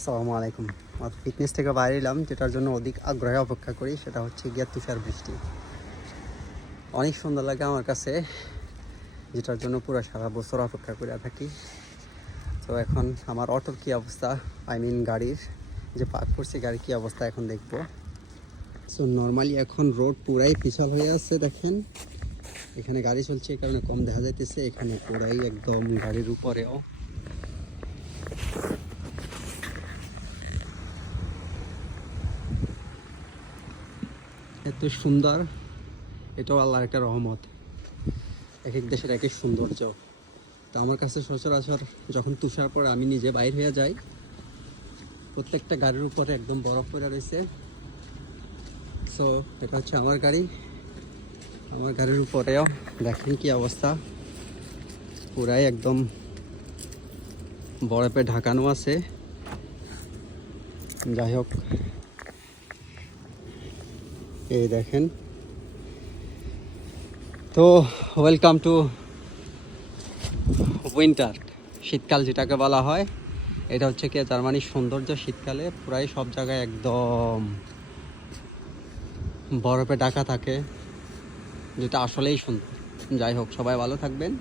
আসসালামু আলাইকুম। ফিটনেস থেকে বাইরে এলাম, যেটার জন্য অধিক আগ্রহে অপেক্ষা করি, সেটা হচ্ছে গিয়া তুষার বৃষ্টি। অনেক সুন্দর লাগে আমার কাছে, যেটার জন্য পুরো সারা বছর অপেক্ষা করে থাকি। তো এখন আমার অটোর কী অবস্থা? আই মিন গাড়ির, যে পার্ক করছি গাড়ির কী অবস্থা এখন দেখব। সো নর্মালি এখন রোড পুরাই পিছল হয়ে আছে, দেখেন। এখানে গাড়ি চলছে, এই কারণে কম দেখা যাইতেছে, এখানে পুরাই একদম গাড়ির উপরেও। এত সুন্দর। এটাও আল্লাহর একটা রহমত। এক এক দেশের এক এক সৌন্দর্য। তো আমার কাছে সচরাচর যখন তুষার পরে আমি নিজে বাইর হয়ে যাই। প্রত্যেকটা গাড়ির উপরে একদম বরফ পড়ে রয়েছে। সো এটা হচ্ছে আমার গাড়ি। আমার গাড়ির উপরেও দেখেন কি অবস্থা। পুরাই একদম বরফে ঢাকানো আছে। যাই হোক এই দেখেন। তো ওয়েলকাম টু উইন্টার শীতকাল যেটাকে বলা হয়। এটা হচ্ছে কি, জার্মানির সৌন্দর্য শীতকালে প্রায় সব জায়গায় একদম বরফে ঢাকা থাকে, যেটা আসলেই সুন্দর। যাই হোক, সবাই ভালো থাকবেন।